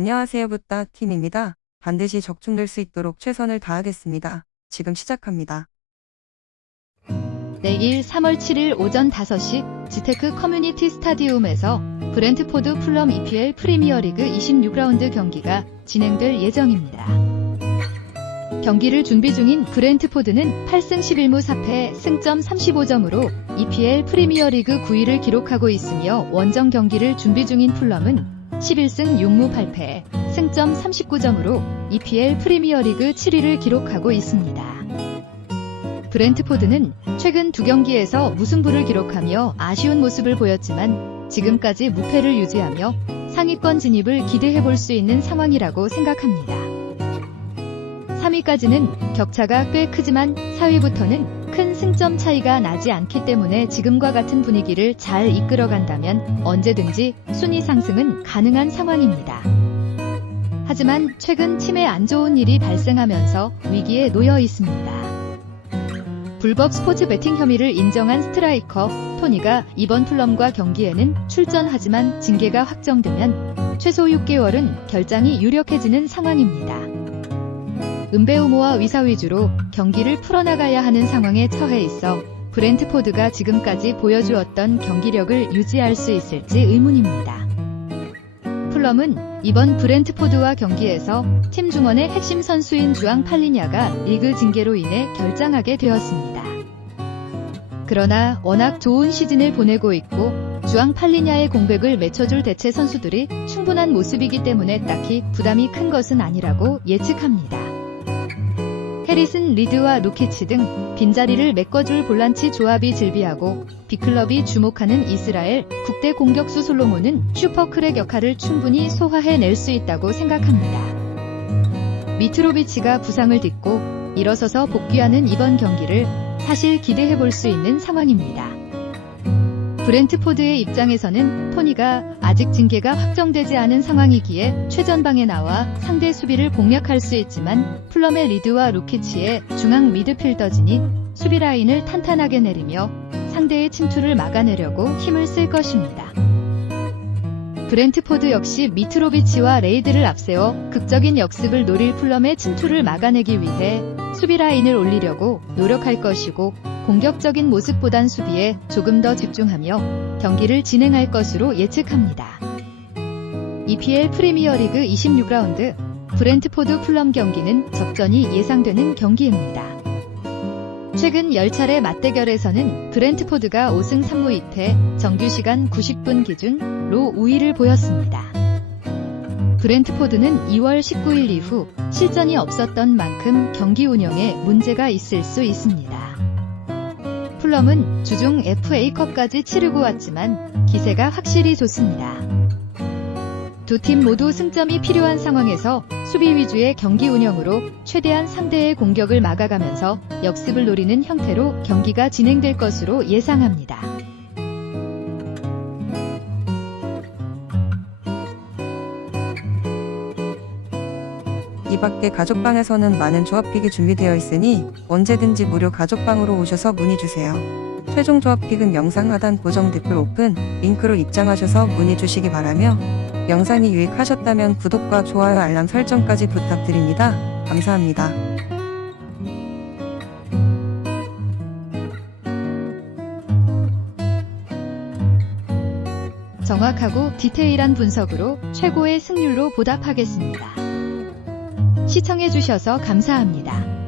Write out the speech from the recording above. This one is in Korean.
안녕하세요. 부따 팀입니다. 반드시 적중될 수 있도록 최선을 다하겠습니다. 지금 시작합니다. 내일 3월 7일 오전 5시 지테크 커뮤니티 스타디움에서 브렌트포드 풀럼 EPL 프리미어리그 26라운드 경기가 진행될 예정입니다. 경기를 준비 중인 브렌트포드는 8승 11무 4패 승점 35점으로 EPL 프리미어리그 9위를 기록하고 있으며 원정 경기를 준비 중인 풀럼은 11승 6무 8패 승점 39점으로 EPL 프리미어리그 7위를 기록하고 있습니다. 브렌트포드는 최근 두 경기에서 무승부를 기록하며 아쉬운 모습을 보였지만 지금까지 무패를 유지하며 상위권 진입을 기대해 볼 수 있는 상황이라고 생각합니다. 3위까지는 격차가 꽤 크지만 4위부터는 큰 승점 차이가 나지 않기 때문에 지금과 같은 분위기를 잘 이끌어 간다면 언제든지 순위 상승은 가능한 상황입니다. 하지만 최근 팀에 안 좋은 일이 발생하면서 위기에 놓여 있습니다. 불법 스포츠 베팅 혐의를 인정한 스트라이커 토니가 이번 플럼과 경기에는 출전하지만 징계가 확정되면 최소 6개월은 결장이 유력해지는 상황입니다. 은배우모와 위사 위주로 경기를 풀어나가야 하는 상황에 처해 있어 브렌트포드가 지금까지 보여주었던 경기력을 유지할 수 있을지 의문입니다. 플럼은 이번 브렌트포드와 경기에서 팀 중원의 핵심 선수인 주앙 팔리냐가 리그 징계로 인해 결장하게 되었습니다. 그러나 워낙 좋은 시즌을 보내고 있고 주앙 팔리냐의 공백을 맺혀줄 대체 선수들이 충분한 모습이기 때문에 딱히 부담이 큰 것은 아니라고 예측합니다. 해리슨 리드와 루키치 등 빈자리를 메꿔줄 볼란치 조합이 즐비하고 빅클럽이 주목하는 이스라엘 국대 공격수 솔로몬은 슈퍼크랙 역할을 충분히 소화해낼 수 있다고 생각합니다. 미트로비치가 부상을 딛고 일어서서 복귀하는 이번 경기를 사실 기대해볼 수 있는 상황입니다. 브렌트포드의 입장에서는 토니가 아직 징계가 확정되지 않은 상황이기에 최전방에 나와 상대 수비를 공략할 수 있지만 플럼의 리드와 루키치의 중앙 미드필더진이 수비 라인을 탄탄하게 내리며 상대의 침투를 막아내려고 힘을 쓸 것입니다. 브렌트포드 역시 미트로비치와 레이드를 앞세워 극적인 역습을 노릴 플럼의 침투를 막아내기 위해 수비 라인을 올리려고 노력할 것이고 공격적인 모습보단 수비에 조금 더 집중하며 경기를 진행할 것으로 예측합니다. EPL 프리미어리그 26라운드 브렌트포드 플럼 경기는 접전이 예상되는 경기입니다. 최근 10차례 맞대결에서는 브렌트포드가 5승 3무 2패, 정규 시간 90분 기준 로 우위를 보였습니다. 브렌트포드는 2월 19일 이후 실전이 없었던 만큼 경기 운영에 문제가 있을 수 있습니다. 플럼은 주중 FA컵까지 치르고 왔지만 기세가 확실히 좋습니다. 두 팀 모두 승점이 필요한 상황에서 수비 위주의 경기 운영으로 최대한 상대의 공격을 막아가면서 역습을 노리는 형태로 경기가 진행될 것으로 예상합니다. 이 밖에 가족방에서는 많은 조합픽이 준비되어 있으니 언제든지 무료 가족방으로 오셔서 문의 주세요. 최종 조합픽은 영상 하단 고정 댓글 오픈 링크로 입장하셔서 문의 주시기 바라며 영상이 유익하셨다면 구독과 좋아요 알람 설정까지 부탁드립니다. 감사합니다. 정확하고 디테일한 분석으로 최고의 승률로 보답하겠습니다. 시청해주셔서 감사합니다.